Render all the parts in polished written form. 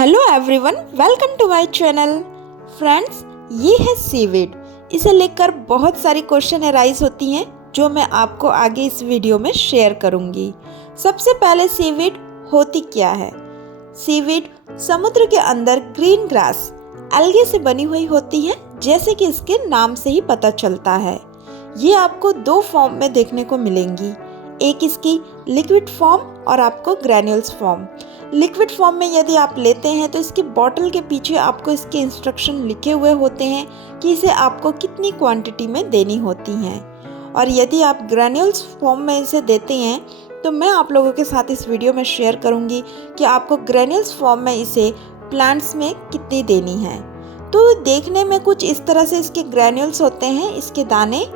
Hello everyone, welcome to my channel. Friends, ये है seaweed. इसे लेकर बहुत सारी क्वेश्चन अराइज होती हैं जो मैं आपको आगे इस वीडियो में शेयर करूंगी। सबसे पहले सीवीड होती क्या है? सीवीड समुद्र के अंदर ग्रीन ग्रास एल्गे से बनी हुई होती है, जैसे कि इसके नाम से ही पता चलता है। ये आपको दो फॉर्म में देखने को मिलेंगी, एक इसकी लिक्विड फॉर्म और आपको ग्रैन्यूल्स फॉर्म। लिक्विड फॉर्म में यदि आप लेते हैं तो इसकी बॉटल के पीछे आपको इसके इंस्ट्रक्शन लिखे हुए होते हैं कि इसे आपको कितनी क्वांटिटी में देनी होती हैं। और यदि आप ग्रैन्यूल्स फॉर्म में इसे देते हैं तो मैं आप लोगों के साथ इस वीडियो में शेयर करूंगी कि आपको ग्रैन्यूल्स फॉर्म में इसे प्लांट्स में कितनी देनी है। तो देखने में कुछ इस तरह से इसके ग्रैन्यूल्स होते हैं, इसके दाने।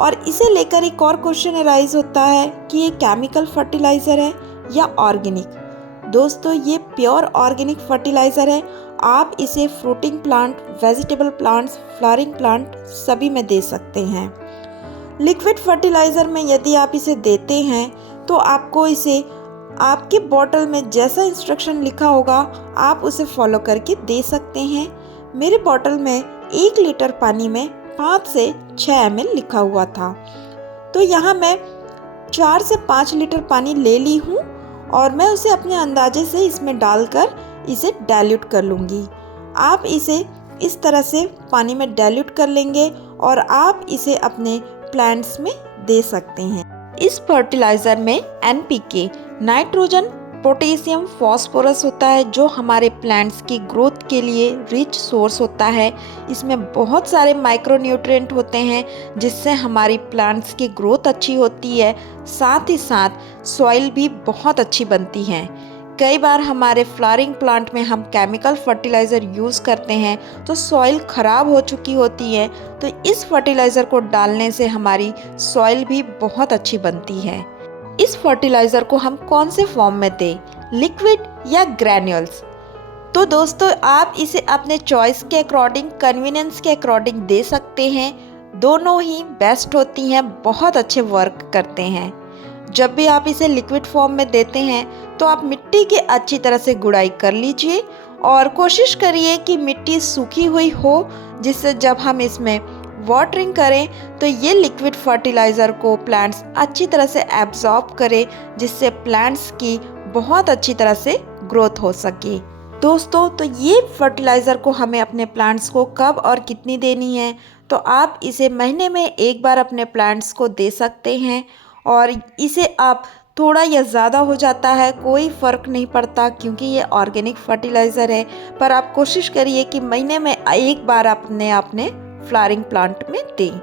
और इसे लेकर एक और क्वेश्चन अराइज होता है कि ये केमिकल फर्टिलाइज़र है या ऑर्गेनिक। दोस्तों, ये प्योर ऑर्गेनिक फर्टिलाइज़र है। आप इसे fruiting plant, vegetable plants, flowering plant सभी में दे सकते हैं। लिक्विड फर्टिलाइज़र में यदि आप इसे देते हैं तो आपको इसे आपके बॉटल में जैसा इंस्ट्रक्शन लिखा होगा आप उसे फॉलो करके दे सकते हैं। मेरे बॉटल में 1 लीटर पानी में 5 से 6 ml लिखा हुआ था, तो यहाँ मैं 4 से 5 लीटर पानी ले ली हूँ और मैं उसे अपने अंदाजे से इसमें डालकर इसे डाइल्यूट कर लूँगी। आप इसे इस तरह से पानी में डाइल्यूट कर लेंगे और आप इसे अपने प्लांट्स में दे सकते हैं। इस फर्टिलाइज़र में NPK, नाइट्रोजन, पोटेशियम, फास्फोरस होता है जो हमारे प्लांट्स की ग्रोथ के लिए रिच सोर्स होता है। इसमें बहुत सारे माइक्रोन्यूट्रिएंट होते हैं जिससे हमारी प्लांट्स की ग्रोथ अच्छी होती है। साथ ही साथ सॉइल भी बहुत अच्छी बनती है। कई बार हमारे फ्लावरिंग प्लांट में हम केमिकल फर्टिलाइज़र यूज़ करते हैं तो सॉइल ख़राब हो चुकी होती है, तो इस फर्टिलाइज़र को डालने से हमारी सॉइल भी बहुत अच्छी बनती है। इस फर्टिलाइज़र को हम कौन से फॉर्म में दें, लिक्विड या ग्रैन्यूल्स? तो दोस्तों, आप इसे अपने चॉइस के अकॉर्डिंग, कन्वीनियंस के अकॉर्डिंग दे सकते हैं। दोनों ही बेस्ट होती हैं, बहुत अच्छे वर्क करते हैं। जब भी आप इसे लिक्विड फॉर्म में देते हैं तो आप मिट्टी की अच्छी तरह से गुड़ाई कर लीजिए और कोशिश करिए कि मिट्टी सूखी हुई हो, जिससे जब हम इसमें वाटरिंग करें तो ये लिक्विड फर्टिलाइज़र को प्लांट्स अच्छी तरह से एब्जॉर्ब करें, जिससे प्लांट्स की बहुत अच्छी तरह से ग्रोथ हो सके। दोस्तों, तो ये फर्टिलाइज़र को हमें अपने प्लांट्स को कब और कितनी देनी है, तो आप इसे महीने में एक बार अपने प्लांट्स को दे सकते हैं। और इसे आप थोड़ा या ज़्यादा हो जाता है कोई फ़र्क नहीं पड़ता, क्योंकि ये ऑर्गेनिक फर्टिलाइज़र है। पर आप कोशिश करिए कि महीने में एक बार अपने फ्लावरिंग प्लांट में दें।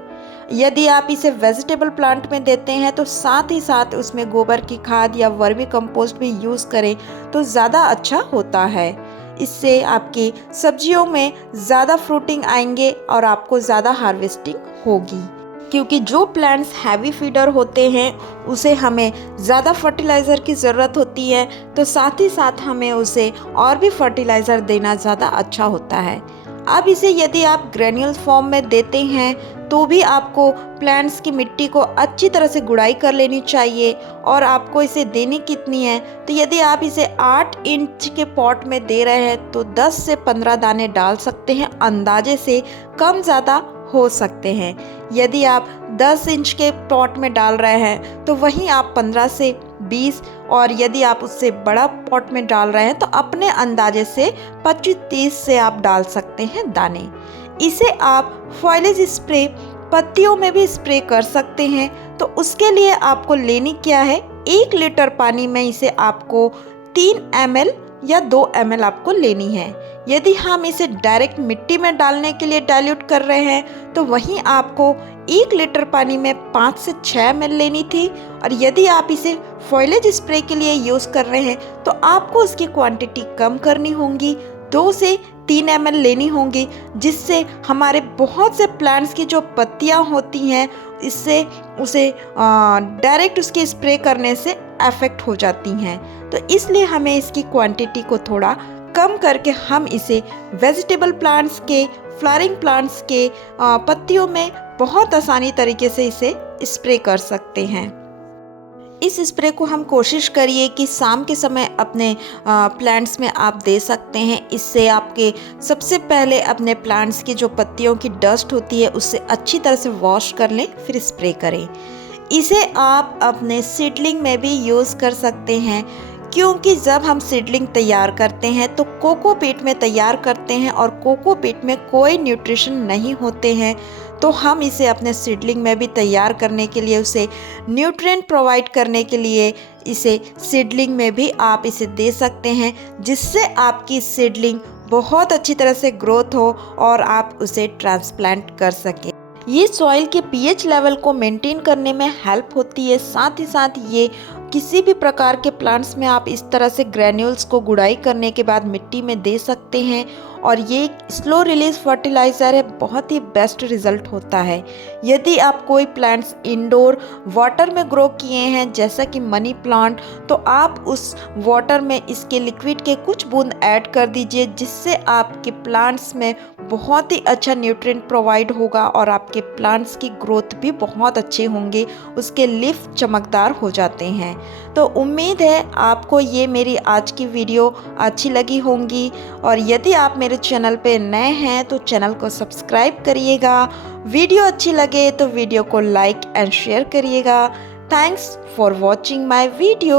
यदि आप इसे वेजिटेबल प्लांट में देते हैं तो साथ ही साथ उसमें गोबर की खाद या वर्मी कंपोस्ट भी यूज़ करें तो ज़्यादा अच्छा होता है। इससे आपकी सब्जियों में ज़्यादा फ्रूटिंग आएंगे और आपको ज़्यादा हार्वेस्टिंग होगी, क्योंकि जो प्लांट्स हैवी फीडर होते हैं उसे हमें ज़्यादा फर्टिलाइज़र की ज़रूरत होती है, तो साथ ही साथ हमें उसे और भी फर्टिलाइज़र देना ज़्यादा अच्छा होता है। अब इसे यदि आप ग्रैन्यूल फॉर्म में देते हैं तो भी आपको प्लांट्स की मिट्टी को अच्छी तरह से गुड़ाई कर लेनी चाहिए। और आपको इसे देनी कितनी है, तो यदि आप इसे 8 इंच के पॉट में दे रहे हैं तो 10 से 15 दाने डाल सकते हैं, अंदाजे से कम ज़्यादा हो सकते हैं। यदि आप 10 इंच के पॉट में डाल रहे हैं तो वहीं आप 15 से 20, और यदि आप उससे बड़ा पॉट में डाल रहे हैं तो अपने अंदाजे से 25-30 से आप डाल सकते हैं दाने। इसे आप फॉइलेज स्प्रे पत्तियों में भी स्प्रे कर सकते हैं। तो उसके लिए आपको लेनी क्या है, 1 लीटर पानी में इसे आपको 3 ml या 2 ml आपको लेनी है। यदि हम इसे डायरेक्ट मिट्टी में डालने के लिए डाइल्यूट कर रहे हैं तो वहीं आपको 1 लीटर पानी में 5 से 6 ml लेनी थी। और यदि आप इसे फॉइलेज स्प्रे के लिए यूज़ कर रहे हैं तो आपको उसकी क्वांटिटी कम करनी होगी, 2 से 3 ml लेनी होंगी, जिससे हमारे बहुत से प्लांट्स की जो पत्तियां होती हैं इससे उसे डायरेक्ट उसके स्प्रे करने से अफेक्ट हो जाती हैं। तो इसलिए हमें इसकी क्वांटिटी को थोड़ा कम करके हम इसे वेजिटेबल प्लांट्स के, फ्लावरिंग प्लांट्स के पत्तियों में बहुत आसानी तरीके से इसे स्प्रे कर सकते हैं। इस स्प्रे को हम कोशिश करिए कि शाम के समय अपने प्लांट्स में आप दे सकते हैं। इससे आपके सबसे पहले अपने प्लांट्स की जो पत्तियों की डस्ट होती है उससे अच्छी तरह से वॉश कर लें, फिर स्प्रे करें। इसे आप अपने सीडलिंग में भी यूज़ कर सकते हैं, क्योंकि जब हम सीडलिंग तैयार करते हैं तो कोकोपीट में तैयार करते हैं और कोकोपीट में कोई न्यूट्रिशन नहीं होते हैं, तो हम इसे अपने सीडलिंग में भी तैयार करने के लिए, उसे न्यूट्रिएंट प्रोवाइड करने के लिए इसे सीडलिंग में भी आप इसे दे सकते हैं, जिससे आपकी सीडलिंग बहुत अच्छी तरह से ग्रोथ हो और आप उसे ट्रांसप्लांट कर सकें। ये सॉइल के पीएच लेवल को मेंटेन करने में हेल्प होती है। साथ ही साथ ये किसी भी प्रकार के प्लांट्स में आप इस तरह से ग्रैन्यूल्स को गुड़ाई करने के बाद मिट्टी में दे सकते हैं और ये स्लो रिलीज फर्टिलाइज़र है, बहुत ही बेस्ट रिजल्ट होता है। यदि आप कोई प्लांट्स इंडोर वाटर में ग्रो किए हैं जैसा कि मनी प्लांट, तो आप उस वाटर में इसके लिक्विड के कुछ बूंद ऐड कर दीजिए, जिससे आपके प्लांट्स में बहुत ही अच्छा न्यूट्रिएंट प्रोवाइड होगा और आपके प्लांट्स की ग्रोथ भी बहुत अच्छे होंगे, उसके लीफ चमकदार हो जाते हैं। तो उम्मीद है आपको ये मेरी आज की वीडियो अच्छी लगी होंगी, और यदि आप मेरे चैनल पे नए हैं तो चैनल को सब्सक्राइब करिएगा। वीडियो अच्छी लगे तो वीडियो को लाइक एंड शेयर करिएगा। Thanks for watching my video.